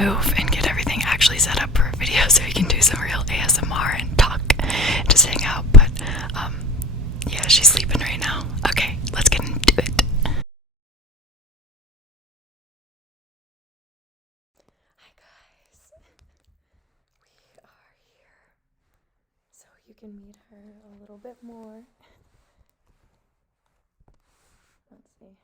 move and get everything actually set up for a video so we can do some real ASMR and talk, just hang out. But yeah, she's sleeping right now. Okay, let's get into it. Hi guys, we are here so you can meet her a little bit more. Let's see.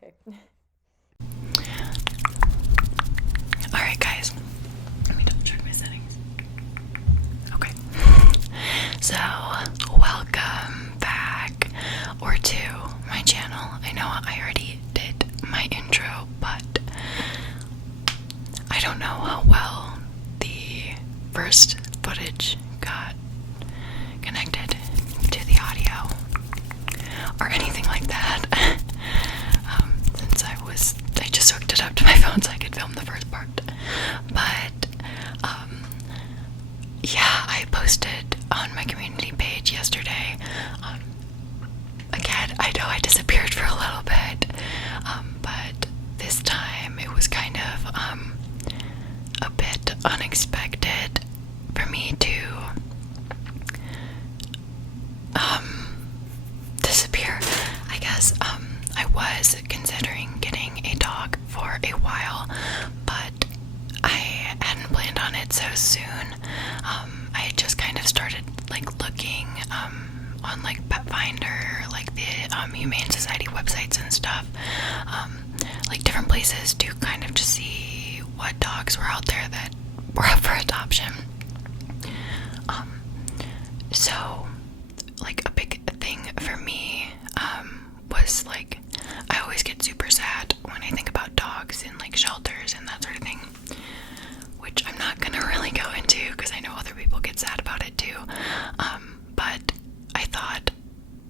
Okay. Alright guys, let me double check my settings. Okay. So, welcome back or to my channel. I know I already did my intro, but I don't know how well the first footage got connected to the audio or anything like that. Since I just hooked it up to my phone so I could film the first part. But yeah, I posted on my community page yesterday. Again, I know I disappeared for a little bit, but this time it was kind of a bit unexpected for me to disappear. I guess I was considering getting a dog for a while, but I hadn't planned on it so soon. I had just kind of started like looking on like Pet Finder, like the Humane Society websites and stuff, like different places to kind of just see what dogs were out there that were up for adoption. So like a big thing for me was like I always get super sad when I think about dogs in like shelters and that sort of thing, which I'm not gonna really go into because I know other people get sad about it too. But I thought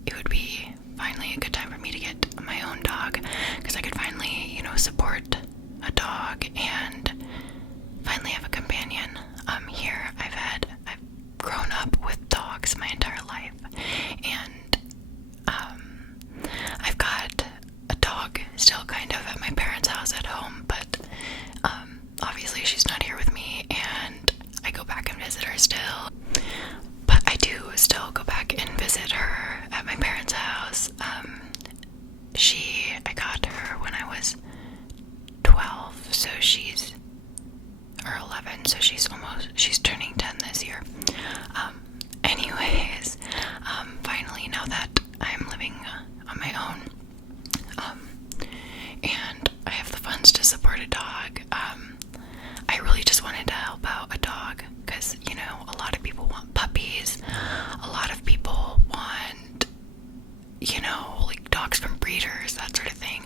it would be finally a good time for me to get my own dog because I could finally, you know, support a dog and finally have a companion. Here I've grown up with dogs my entire life, and I've got a dog still kind of at my parents' house at home, but obviously she's not here with me, and I go back and visit her still. But I do still go back and visit her at my parents' house. I got her when I was 12, so or 11, so she's turning 10 this year. Anyways, finally, now that I'm living on my own, and I have the funds to support a dog, I really just wanted to help out a dog, because, you know, a lot of people want puppies, a lot of people want, you know, like dogs from breeders, that sort of thing.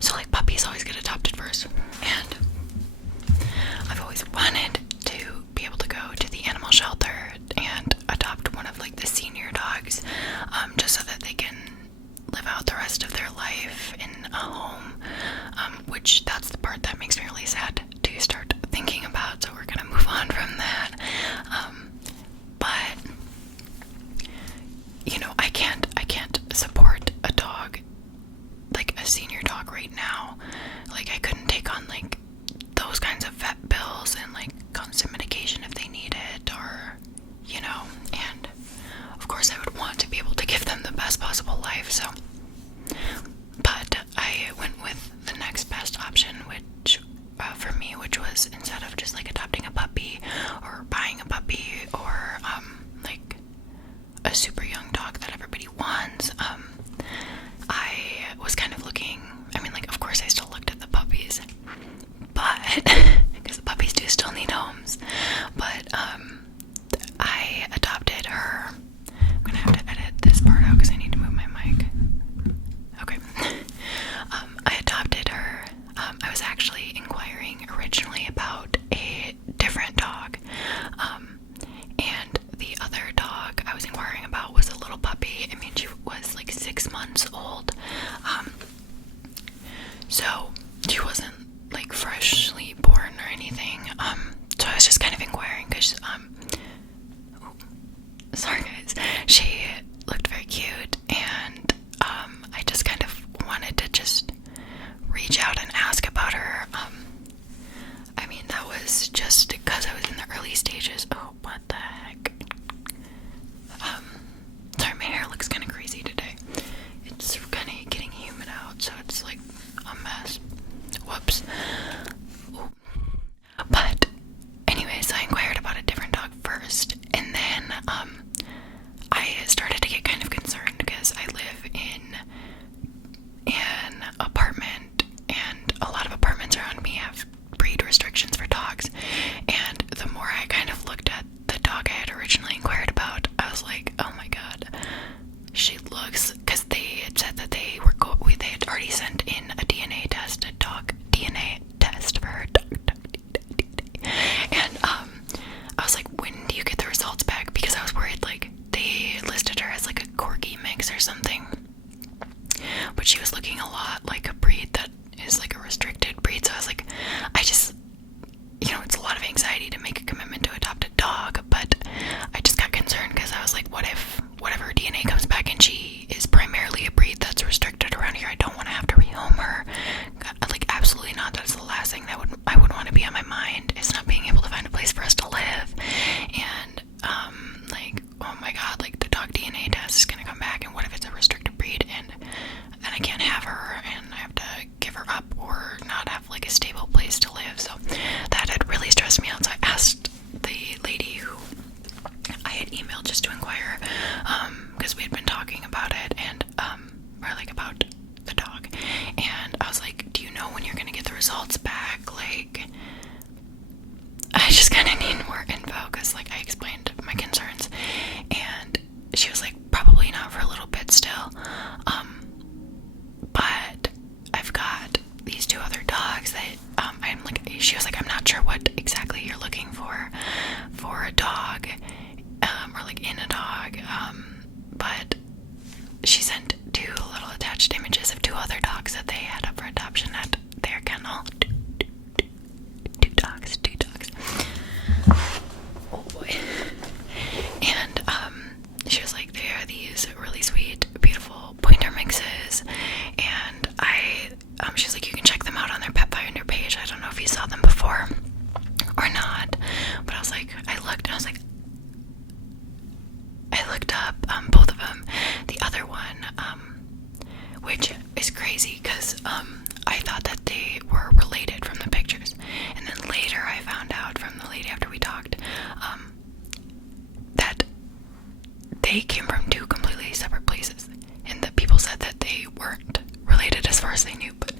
So like puppies always get adopted first, and I've always wanted to be able to go to the animal shelter and adopt one of like the senior dogs, just so that they can live out the rest of their life in a home, which that's the part that makes me really sad to start thinking about, so we're gonna move on from that. But you know, I can't support a dog, like a senior dog right now. Like I couldn't take on like those kinds of vet bills and like constant medication if they need it, or you know, and of course I would want to be able to give them the best possible life. So but I went with the next best option, which for me, which was instead of just like adopting a puppy or buying a puppy or like a super young dog that everybody wants, I was kind of looking, I mean, like, of course I still looked at the puppies, but because the puppies do still need homes, but I adopted her. I'm gonna have to edit this part out because I need to move my mic. Okay. I adopted her. I was actually inquiring originally about a different dog, and the other dog I was inquiring about was a little puppy. I mean, she was like 6 months old, so she wasn't like freshly born or anything. So I was pictures. Sorry guys, she looked very cute, and I just kind of wanted to just reach out and ask about her. I mean, that was just because I was in the early stages. Oh, what the heck? Sorry, my hair looks kind of crazy today. It's kind of getting humid out, so it's like a mess. Whoops. Ooh. But anyways, I inquired about a different dog first, and then I started to get kind of concerned because I live in an apartment, and a lot of apartments around me have breed restrictions for dogs. And the more I kind of looked at the dog I had originally inquired about, I was like, oh my god, she looks, because they had said that they had already sent in a DNA test, a dog DNA test for her dog. And I was like, when do you get the results back? Because I was worried, like, they listed her as like a corgi mix or something, but she was looking a lot like a breed that is like a restricted breed. So I was like, I just, it's a lot of anxiety to make a commitment to adopt a dog, but I just got concerned because I was like, what if whatever DNA comes back and she is primarily a breed that's restricted around here? I don't want to have to rehome her. Like, absolutely not. That's the last thing that I would want to be on my mind, is not being able to find a place for us to live. And like, oh my god, like, the dog DNA test is gonna come back, and what if it's a restricted breed, and then I can't have her, and I have to give her up or not have like a stable place to live. So that had really stressed me out. So I asked the lady who I had emailed just to inquire, because we had been talking about it, and or like about the dog, and I was like, do you know when you're gonna get the results back? Like, I just kind of need more info, because like I explained my concerns, and she was like, probably not for a little bit still, but I've got these two other dogs that I'm like, she was like, I'm not sure what exactly you're looking for a dog, or like in a dog, but she sent two little attached images of two other dogs that they had up for adoption at their kennel. Two dogs. Oh boy. And she was like, they are these really sweet, beautiful pointer mixes, and she was like, you can check them out on their Pet Finder page. I don't know if you saw them before or not, but I was like, I looked up both of them. The other one, which is crazy because I thought that they were related from the pictures, and then later I found out from the lady after we talked that they came from two completely separate places, and the people said that they weren't related as far as they knew, but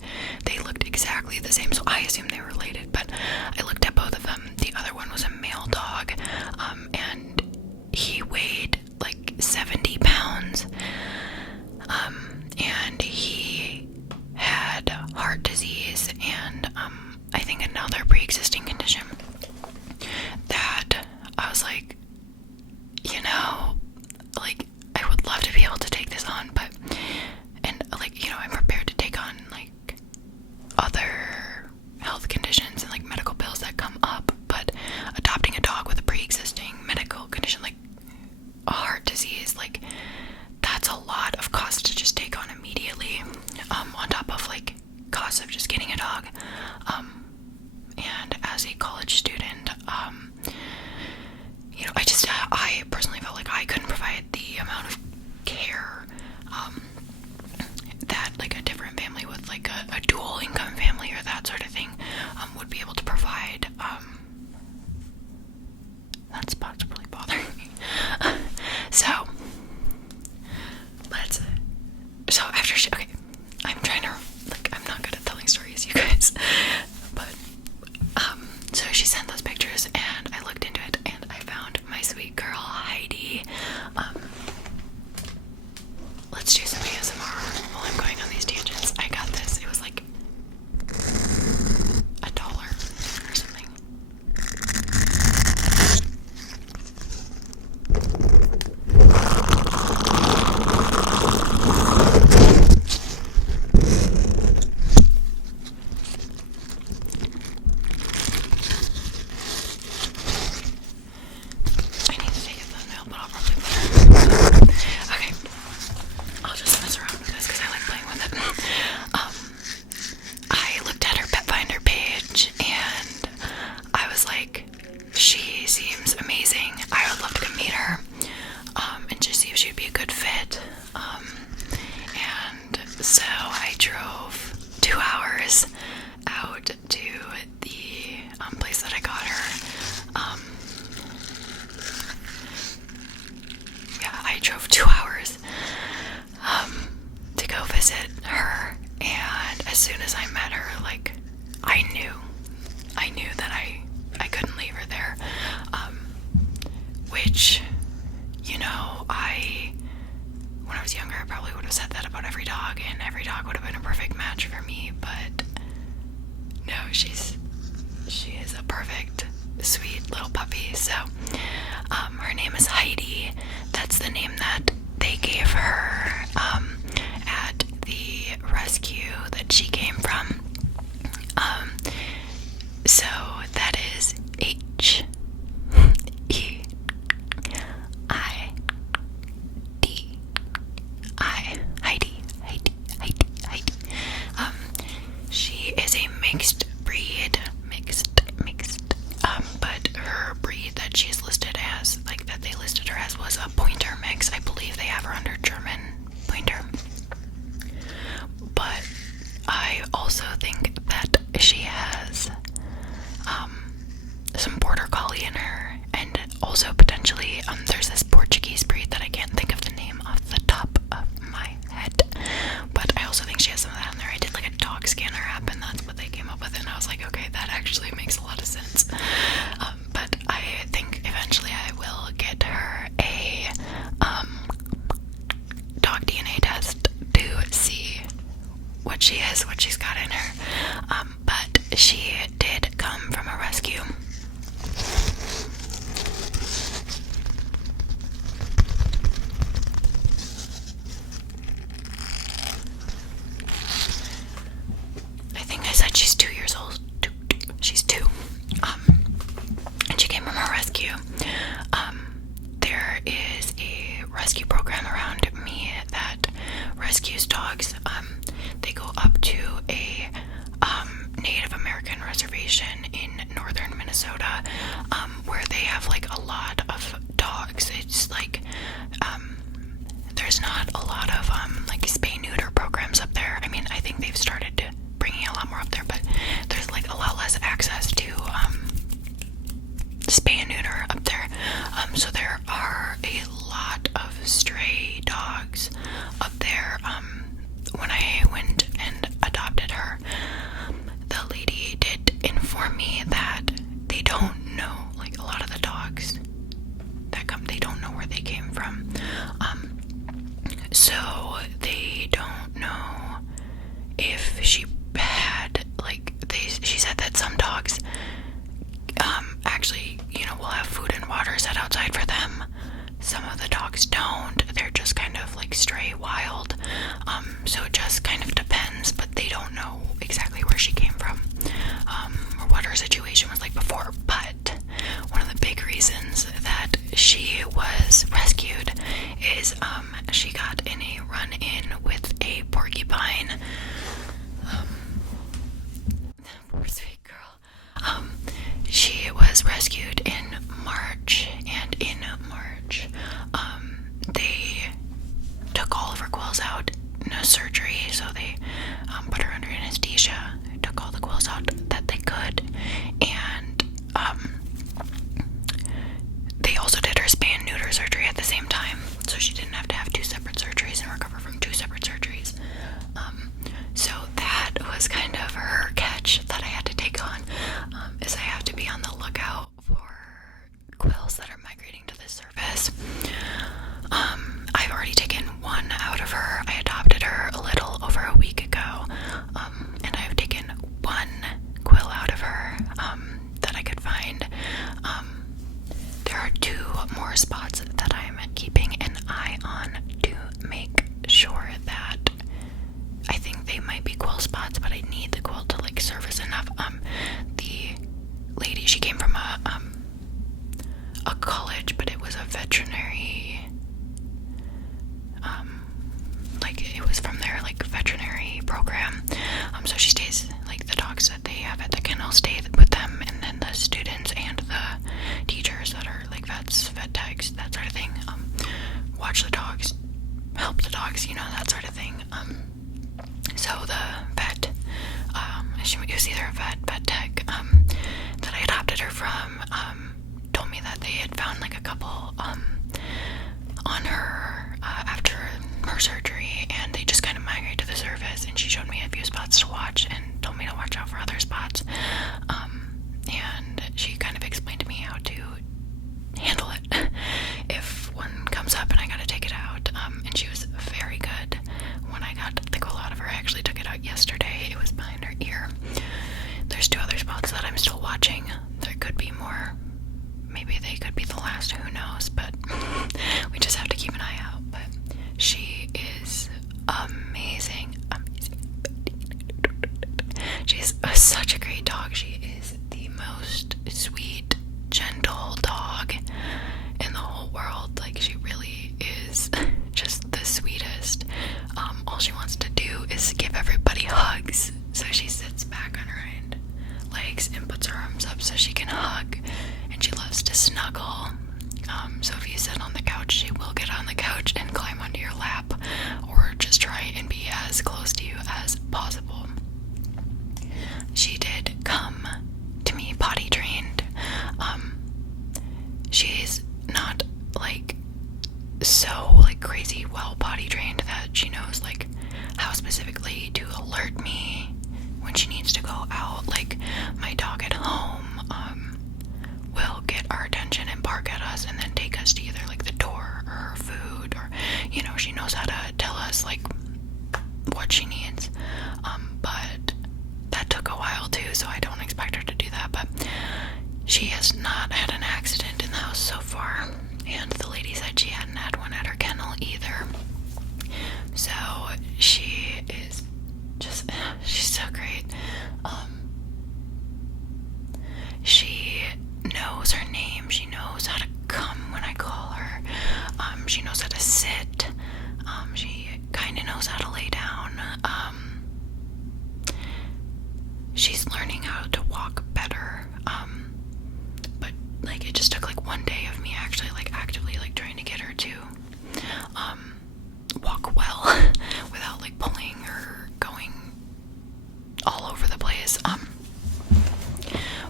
they looked exactly the same, so I assumed they were related. But I looked at both of them. The other one was a male dog, and he weighed like 70 pounds, and he had heart disease and I think another pre-existing condition that I was like, like, I would love to be able to take this on, but, and like, I'm prepared to take on like other health conditions and like medical bills that come up, but adopting a dog with a pre-existing medical condition like a heart disease, like, that's a lot of cost to just take on immediately, on top of like costs of just getting a dog. And as a college student, I personally felt like I couldn't provide the amount of care that like a different family with like a dual income family or that sort of thing would be able to provide. That spot's really bothering me. So after okay, I'm trying to, like, I'm not good at telling stories, you guys, but, so she sent those pictures, and I looked into it, and I found my sweet girl, Heidi. Let's do some ASMR while I'm going on these tangents. I got this. It was like soon as I met her, like, I knew that I couldn't leave her there. Which, you know, when I was younger, I probably would have said that about every dog, and every dog would have been a perfect match for me, but no, she is a perfect, sweet little puppy. So, her name is Heidi. That's the name that they gave her, at the rescue that she came from. So that is Heidi. She is a mixed breed, but her breed that she's listed as, like that they listed her as, was a pointer mix. I believe they have her under German pointer. But I also think that she has some border collie in her, and also potentially there's this Portuguese breed that I can't think of the name off the top of my head, but I also think she has some of that in there. I did like a dog scanner app, and that's what they came up with, and I was like, okay, that actually makes a lot of sense. But I think eventually I will get her a dog DNA test to see what she is, what she's got in her. But she did come from a rescue. I think I said she's 2 years old. She's 2. And she came from a rescue. There is a rescue program around me that rescues dogs. They go up to a Native American reservation in northern Minnesota, where they have like a lot of dogs. It's like there's not a lot of like spay neuter programs up there. I mean, I think they've started bringing a lot more up there, but there's like a lot less access to spay and neuter up there. So there are a lot of stray dogs up there. When I went and adopted her, the lady did inform me that they don't know, like a lot of the dogs that come, they don't know where they came from. So they don't know if she had, like, she said that some dogs actually, you know, will have food and water set outside for them. Some of the dogs don't. They're just kind of like stray wild. So it just kind of depends, but they don't know exactly where she came from, or what her situation was like before. But one of the big reasons that she was rescued is she got in a run-in with a porcupine. Poor sweet girl. She was rescued in March, and in March, they took all of her quills out in a surgery, so they put her under anesthesia, took all the quills out that they could, and they also did her spay and neuter surgery at the same time, so she didn't have to have 2 separate surgeries and recover from 2 separate surgeries. So that was kind of her catch that I had to take on, is I have to be on the lookout for quills that are migrating to the surface. I've already taken one out of her. I adopted her a little over a out for other spots. And she kind of explained to me how to handle it if one comes up and I gotta take it out. And she was very good when I got the quill out of her. I actually took it out yesterday. It was behind her ear. There's 2 other spots that I'm still watching. There could be more. Maybe they could be the last, who knows, but we just have to keep an eye out. But she is amazing. She's such a great dog. She is the most sweet, gentle dog in the whole world. Like, she really is just the sweetest. All she wants to do is give everybody hugs. So she sits back on her hind legs and puts her arms up so she can hug. And she loves to snuggle. So if you sit on the couch, she will get on the couch and climb onto your lap, or just try and be as close to you as possible. She did come to me potty trained. She's not like so like crazy well potty trained that she knows like how specifically to alert me when she needs to go out. Like, my dog at home will get our attention and bark at us and then take us to either like the door or her food, or she knows how to tell us like what she needs. But that took a while too, so I don't expect her to do that. But she has not had an accident in the house so far, and the lady said she hadn't had one at her kennel either. So she is just, she's so great. She knows her name. She knows how to come when I call her. She knows how to sit. She kind of knows how to lay down. She's learning how to walk better. But like, it just took like one day of me actually like actively like trying to get her to walk well without like pulling or going all over the place.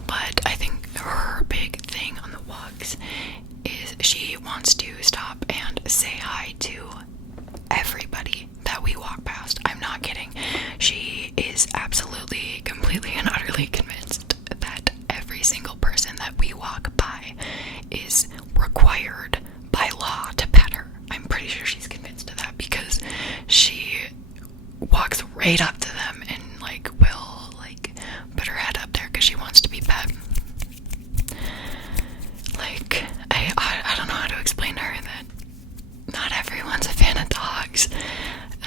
But I think her big thing on the walks is she wants to stop and say hi to everybody that we walk past. I'm not kidding. She is absolutely, completely, and utterly convinced that every single person that we walk by is required by law to pet her. I'm pretty sure she's convinced of that, because she walks right up to them and like will like put her head up there because she wants to be pet. Like, I don't know how to explain to her that not everyone's a fan of dogs,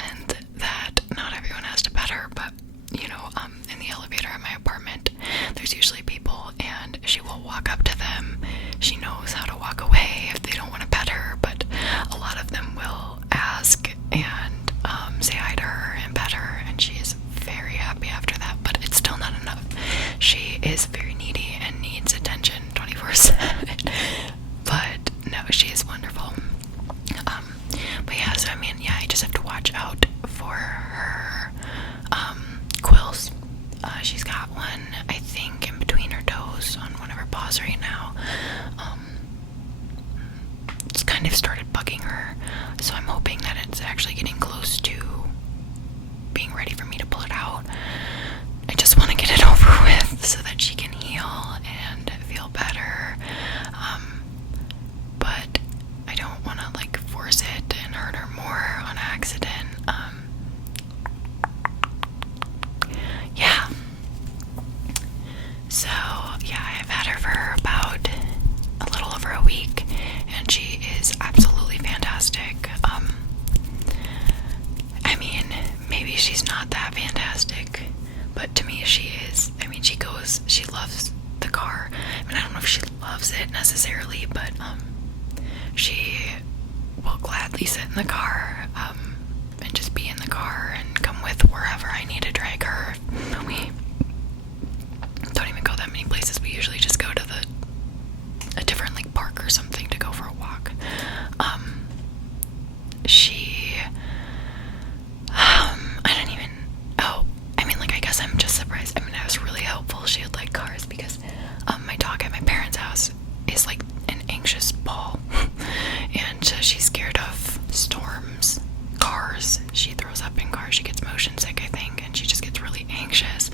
and that not everyone has to pet her. But in the elevator at my apartment, there's usually people, and she will walk up to them. She knows how to walk away if they don't want to pet her, but a lot of them will ask and say hi to her and pet her, and she is very happy after that. But it's still not enough. She is very needy and needs attention 24/7. But no, she is wonderful. But yeah, so I just have to watch out for her quills. She's got one, I think, in between her toes on one of her paws right now. It's kind of started bugging her, so I'm hoping that it's actually getting close to being ready for me to pull it out. I just want to get it over with so that she can heal and feel better. But I don't want to like force it and hurt her more on accident. Yeah. So yeah, I've had her for about a little over a week, and she is absolutely fantastic. Maybe she's not that fantastic, but to me she is. She loves the car. I don't know if she loves it necessarily, but she will gladly sit in the car and just be in the car and come with wherever I need to drag her. We don't even go that many places. We usually just go to a different like park or something to go for a walk. I guess I'm just surprised. I was really hopeful she would like cars, because my dog at my parents' house is like an anxious ball, and she's scared of storms, cars. She throws up in cars. She gets motion sick, I think, and she just gets really anxious.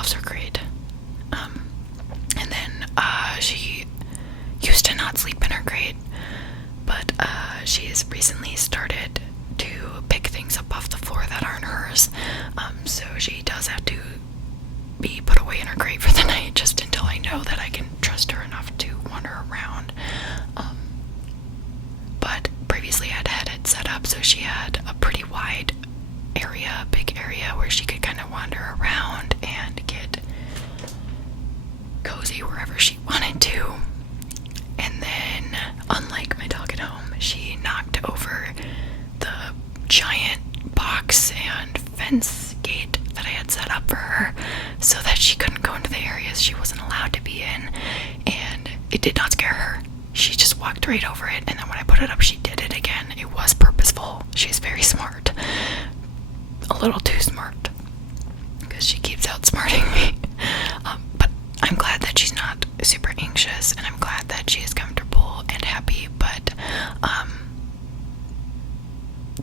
loves her crate. And then she used to not sleep in her crate, but she has recently started to pick things up off the floor that aren't hers. So she does have to be put away in her crate for the night, just until I know that I can trust her enough to wander around. But previously I'd had it set up so she had a pretty wide area, big area, where she could kind of wander around and get cozy wherever she wanted to. And then, unlike my dog at home, she knocked over the giant box and fence gate that I had set up for her so that she couldn't go into the areas she wasn't allowed to be in, and it did not scare her. She just walked right over it, and then when I put it up, she did it again. It was purposeful. She's very smart. A little too smart, because she keeps outsmarting me. But I'm glad that she's not super anxious, and I'm glad that she is comfortable and happy, but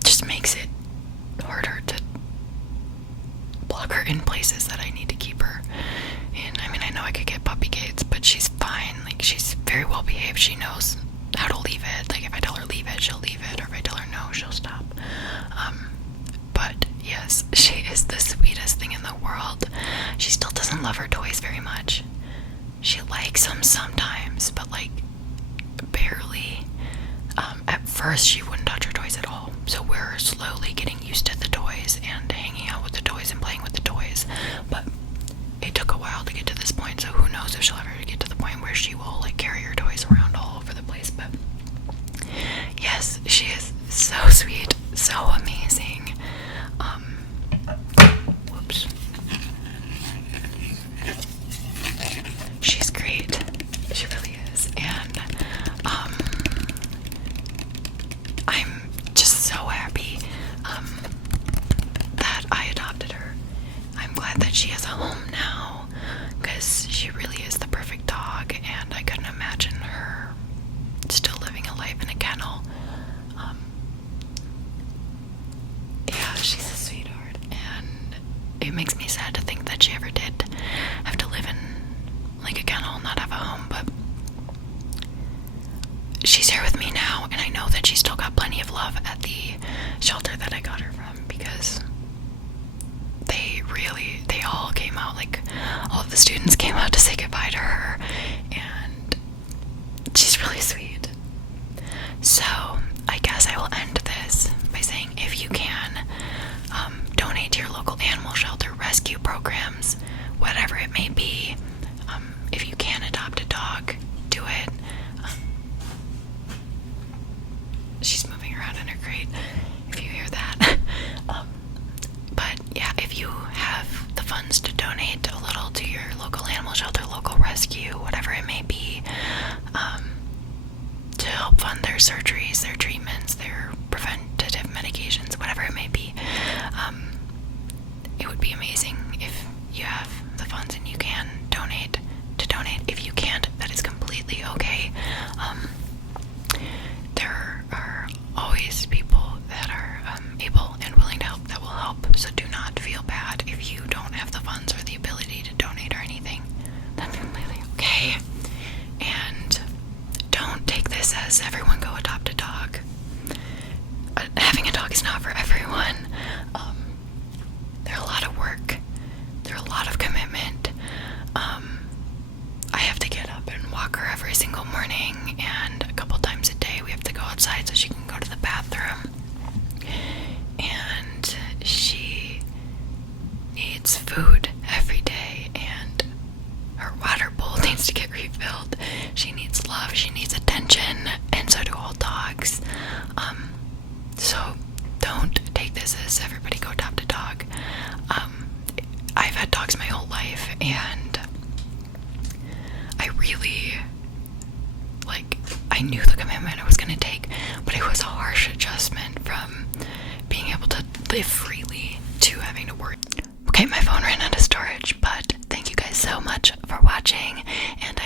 just makes it harder to block her in places that I need to keep her in. I mean, I know I could get puppy gates, but she's fine. Like, she's very well behaved. She knows how to leave it. Like, if I tell her leave it, she'll leave it, or if I tell her no, she'll stop. But yes, she is the sweetest thing in the world. She still doesn't love her toys very much. She likes them sometimes, but like barely. At first she wouldn't touch her toys at all, so we're slowly getting used to the toys and hanging out with the toys and playing with the toys. But it took a while to get to this point, so who knows if she'll ever get to the point where she will like carry her toys around all over the place. But yes, she is so sweet, so amazing. Whoops. She's great. She really is. And I'm just so happy that I adopted her. I'm glad that she has a home now, because she really is the perfect dog, and I couldn't imagine her still living a life in a kennel. Yeah, she's a sweetheart, and it makes me sad to think that she ever did have to live in like a kennel and not have a home, but she's here with me now, and I know that she's still got plenty of love at the shelter that I got her from, because they all came out, like all of the students came out to say goodbye to her, and she's really sweet. So I guess I will end this by saying, if you can, donate to your local animal shelter, rescue programs, whatever it may be. If you can adopt a dog, do it. She's moving around in her crate, if you hear that. But yeah, if you have the funds to donate a little to your local animal shelter, local rescue, whatever it may be, to help fund their surgeries, their treatments, their preventative medications, whatever it may be, it would be amazing if you have the funds and you can donate. If you can't, that is completely okay. There are always people that are able and willing to help that will help, so do not feel bad if you don't have the funds or the ability to donate or anything. That's completely okay. And don't take this as everyone go adopt a dog. Having a dog is not for everyone. They're a lot of work. They're a lot of commitment. I have to get up and walk her every single morning, and a couple times a day we have to go outside so she can go to the bathroom. And she needs food every day, and her water bowl needs to get refilled. She needs love, she needs attention, and so do all dogs. So don't take this as everybody go adopt a dog. I've had dogs my whole life, and I really, I knew the commitment it was going to take, but it was a harsh adjustment from being able to live freely to having to worry. Okay, my phone ran out of storage, but thank you guys so much for watching, and